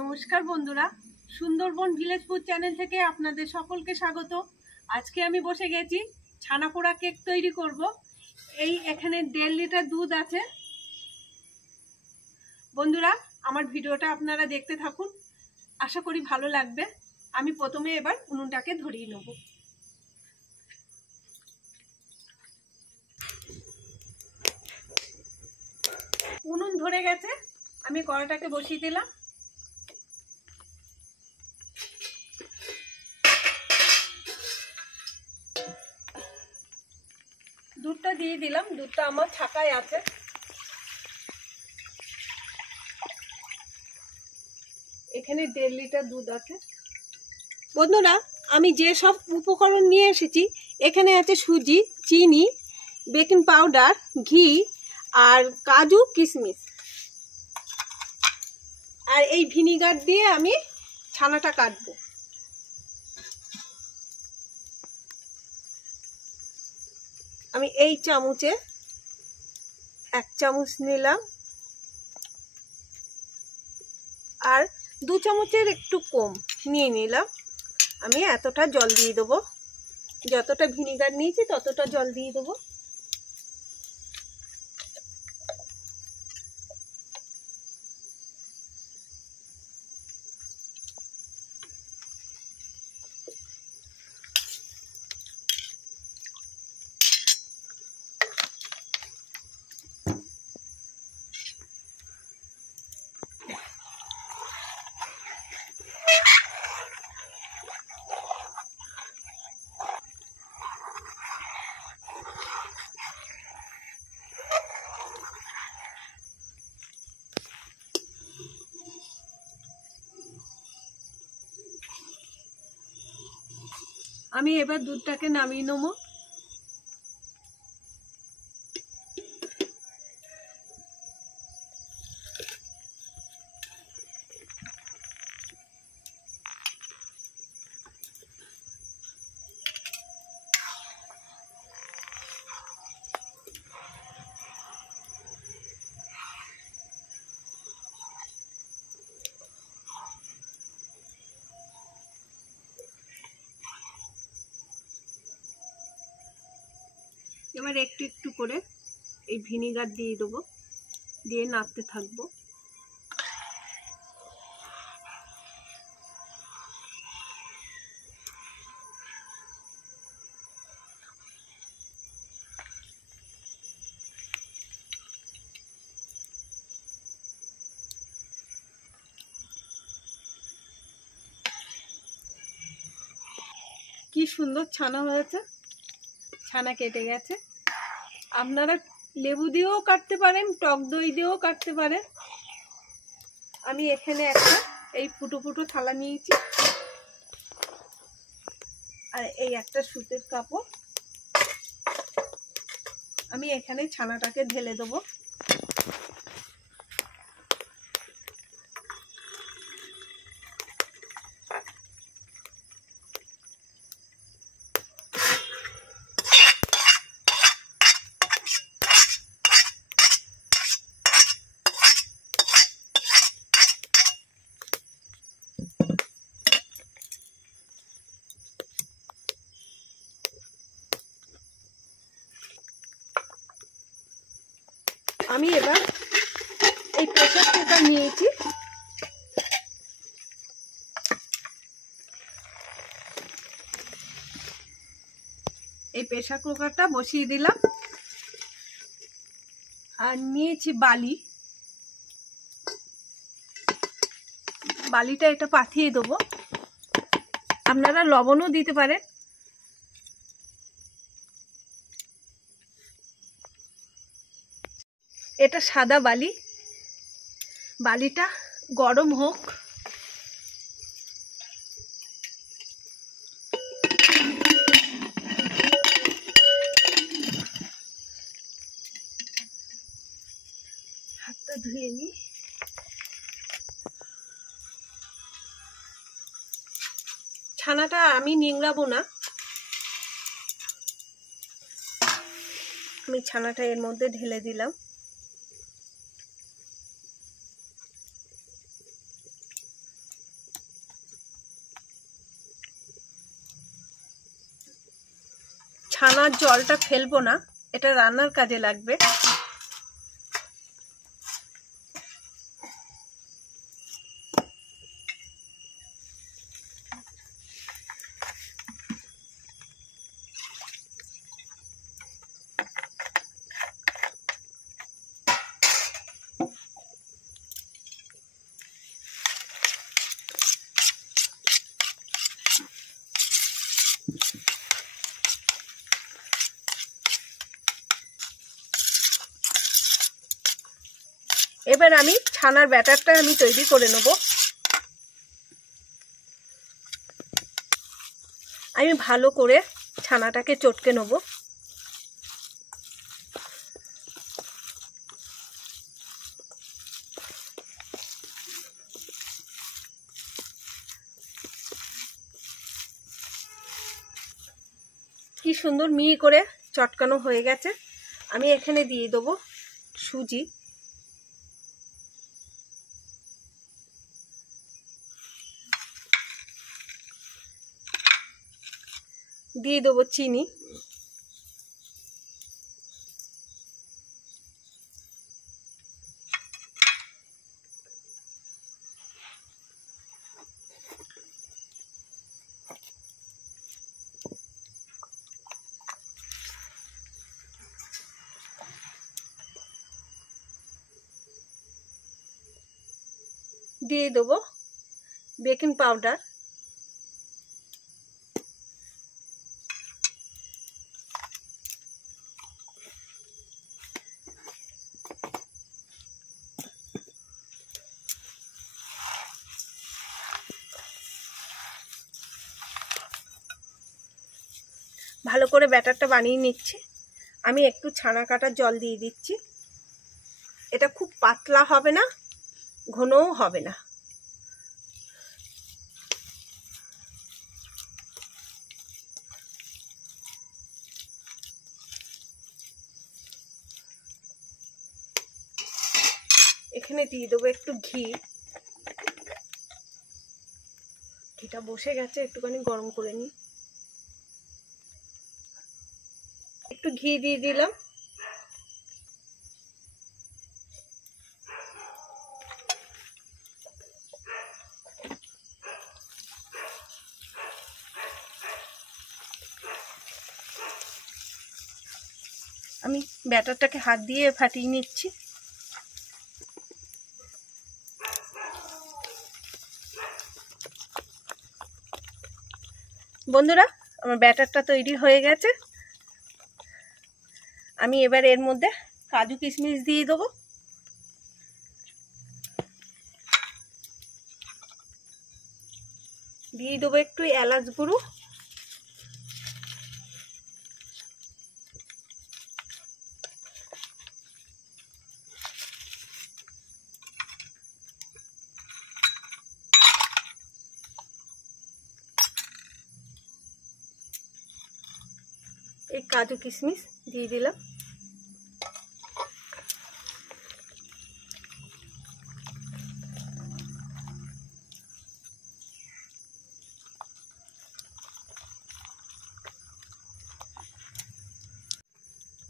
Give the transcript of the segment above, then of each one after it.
নমস্কার বন্ধুরা, Sundarban village food channel থেকে আপনাদের সকলকে স্বাগত। আজকে আমি বসে গেছি ছানা পোড়া কেক তৈরি করব। এই এখানে 1.5 লিটার দুধ আছে। বন্ধুরা, আমার ভিডিওটা আপনারা দেখতে থাকুন, আশা করি ভালো লাগবে। আমি প্রথমে এবার উনুনটাকে ধরিয়ে নেব। উনুন ধরে গেছে, আমি কড়াটাকে বসিয়ে দিলাম। দুধটা দিয়ে দিলাম, দুধটা আমার ছাকায় আছে। এখানে 1.5 লিটার দুধ আছে। বন্ধুরা, আমি যে সব উপকরণ নিয়ে এসেছি, এখানে আছে সুজি, চিনি, বেকিং পাউডার, ঘি আর কাজু কিশমিশ। আর এই ভিনিগার দিয়ে আমি ছানাটা কাটবো। আমি এই চামচে 1 চামচ নিলাম, আর 2 চামচের একটু কম নিয়ে নিলাম। আমি এতটা জল দিয়ে দেবো, যতটা ভিনিগার নিয়েছি ততটা জল দিয়ে দেবো। আমি এবার দুধটাকে নামিয়ে নেব। এবার একটু একটু করে এই ভিনিগার দিয়ে দেবো, দিয়ে নাড়তে থাকবো। কি সুন্দর ছানা হয়েছে, ছানা কেটে গেছে। আপনারা লেবু দিয়েও কাটতে পারেন, টক দই দিয়েও কাটতে পারেন। আমি এখানে একটা এই ফুটো ফুটো থালা নিয়েছি, আর এই একটা সুতির কাপড়। আমি এখানে ছানাটাকে ঢেলে দেবো। আমি এবার এই প্রেসার কুকার নিয়েছি, এই প্রেসার কুকারটা বসিয়ে দিলাম। আর নিয়েছি বালি, বালিটা এটা পাঠিয়ে দেবো। আপনারা লবণও দিতে পারেন। এটা সাদা বালি, বালিটা গরম হোক। হাতটা ধুয়ে নিই। ছানাটা আমি নিংড়াবো না, আমি ছানাটা এর মধ্যে ঢেলে দিলাম। ছানার জলটা ফেলবো না, এটা রান্নার কাজে লাগবে। এবার আমি ছানার ব্যাটারটা আমি তৈরি করে নেব। আমি ভালো করে ছানাটাকে চটকে নেব। কি সুন্দর মিহি করে চটকানো হয়ে গেছে। আমি এখানে দিয়ে দেবো সুজি, দিয়ে দেবো চিনি, দিয়ে দেবো বেকিং পাউডার, ভালো করে ব্যাটারটা বানিয়ে নিচ্ছি। আমি একটু ছানা কাটার জল দিয়ে দিচ্ছি। এটা খুব পাতলা হবে না, ঘনও হবে না। এখানে দিয়ে দেবো একটু ঘি। ঘিটা বসে গেছে, একটুখানি গরম করে নিই। একটু ঘি দিয়ে দিলাম। আমি ব্যাটারটাকে হাত দিয়ে ফাটিয়ে নিচ্ছি। বন্ধুরা, আমার ব্যাটারটা তৈরি হয়ে গেছে। আমি এবার এর মধ্যে কাজু কিশমিশ দিয়ে দেবো। দিয়ে দেবো একটু এলাচ গুঁড়ো, এই কাজু কিশমিশ দিয়ে দিলাম।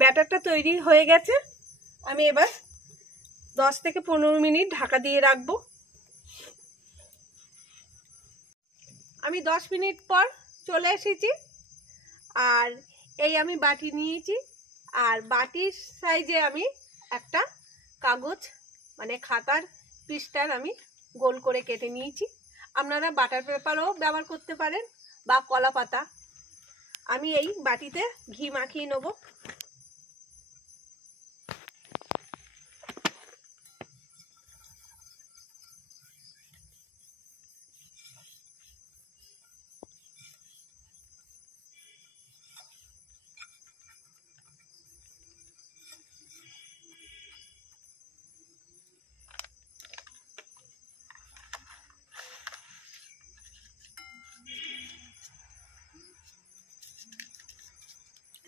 ব্যাটারটা তৈরি হয়ে গেছে। আমি এবার 10 থেকে 15 মিনিট ঢাকা দিয়ে রাখবো। আমি 10 মিনিট পর চলে এসেছি। আর এই আমি বাটি নিয়েছি, আর বাটির সাইজে আমি একটা কাগজ মানে খাতার পিসটার আমি গোল করে কেটে নিয়েছি। আপনারা বাটার পেপারও ব্যবহার করতে পারেন বা কলা পাতা। আমি এই বাটিতে ঘি মাখিয়ে নেব।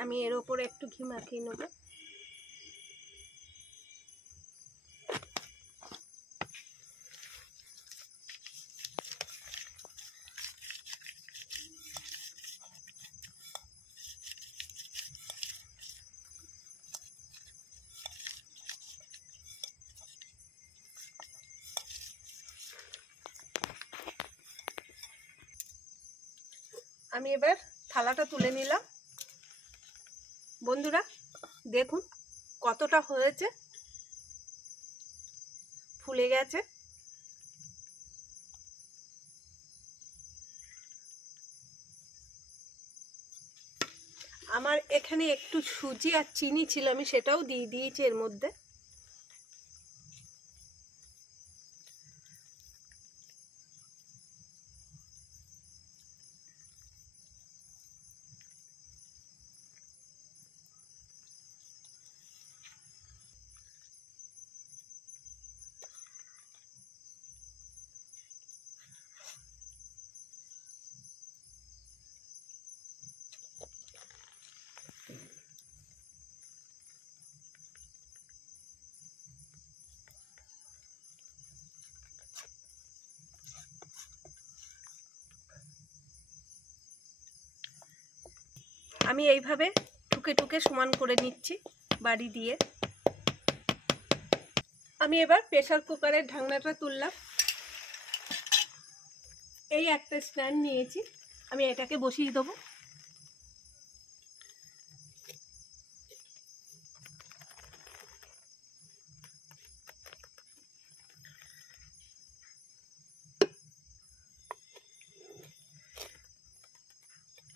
আমি এর উপরে একটু ঘি মাখিয়ে নেব। আমি এবার থালাটা তুলে নিলাম। বন্ধুরা দেখুন কতটা হয়েছে, ফুলে গেছে। আমার এখানে একটু সুজি আর চিনি ছিল, আমি সেটাও দিয়ে দিয়েছি এর মধ্যে। আমি এইভাবে টুকে টুকে সমান করে নিচ্ছি বাড়ি দিয়ে। আমি এবার প্রেসার কুকারের ঢাকনাটা তুললাম। এই একটা স্ট্যান্ড নিয়েছি, আমি এটাকে বসিয়ে দেবো।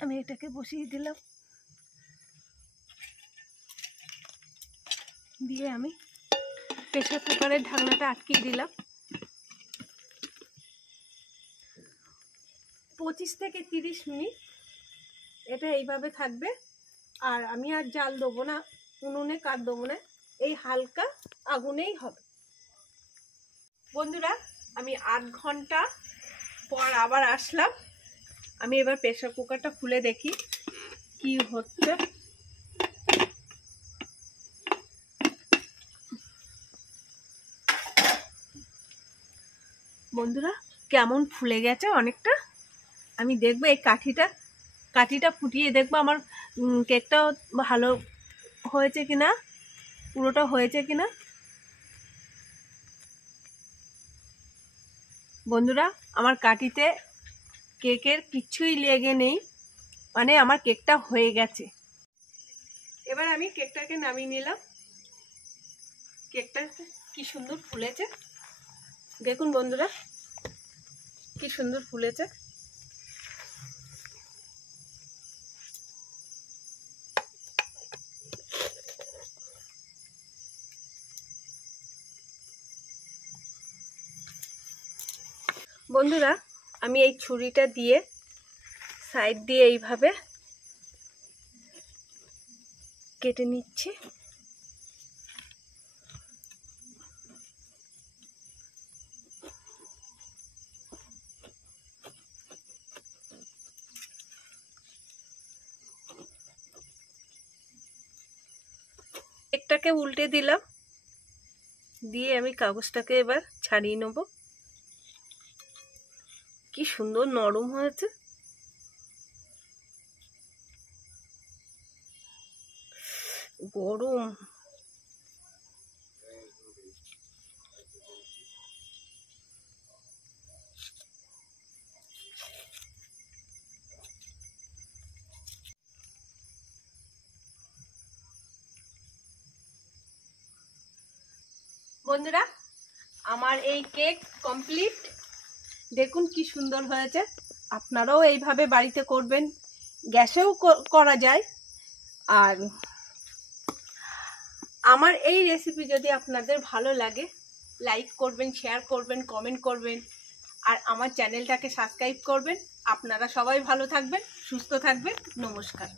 আমি এটাকে বসিয়ে দিলাম, দিয়ে আমি প্রেসার কুকারের ঢাকনাটা আটকিয়ে দিলাম। 25 থেকে 30 মিনিট এটা এইভাবে থাকবে। আর আমি আর জাল দেবো না, উনুনে কাঠ দেবো না, এই হালকা আগুনেই হবে। বন্ধুরা আমি 8 ঘন্টা পর আবার আসলাম। আমি এবার প্রেসার কুকারটা খুলে দেখি কি হচ্ছে। বন্ধুরা কেমন ফুলে গেছে অনেকটা। আমি দেখবো এই কাঠিটা ফুটিয়ে দেখবো আমার কেকটা ভালো হয়েছে কিনা, পুরোটা হয়েছে কিনা। বন্ধুরা আমার কাঠিতে কেকের কিচ্ছুই লেগে নেই, মানে আমার কেকটা হয়ে গেছে। এবার আমি কেকটাকে নামিয়ে নিলাম। কেকটা কি সুন্দর ফুলেছে দেখুন বন্ধুরা, কি সুন্দর ফুলেছে। বন্ধুরা আমি এই ছুরিটা দিয়ে সাইড দিয়ে এইভাবে কেটে নিচ্ছি। কেকটাকে উল্টে দিলাম, দিয়ে আমি কাগজটাকে এবার ছাড়িয়ে নেব। কি সুন্দর নরম হয়েছে। গরম। বন্ধুরা আমার এই কেক কমপ্লিট। দেখুন কি সুন্দর হয়েছে। আপনারাও এইভাবে বাড়িতে করবেন, গ্যাসেও করা যায়। আর আমার এই রেসিপি যদি আপনাদের ভালো লাগে লাইক করবেন, শেয়ার করবেন, কমেন্ট করবেন, আর আমার চ্যানেলটাকে সাবস্ক্রাইব করবেন। আপনারা সবাই ভালো থাকবেন, সুস্থ থাকবেন। নমস্কার।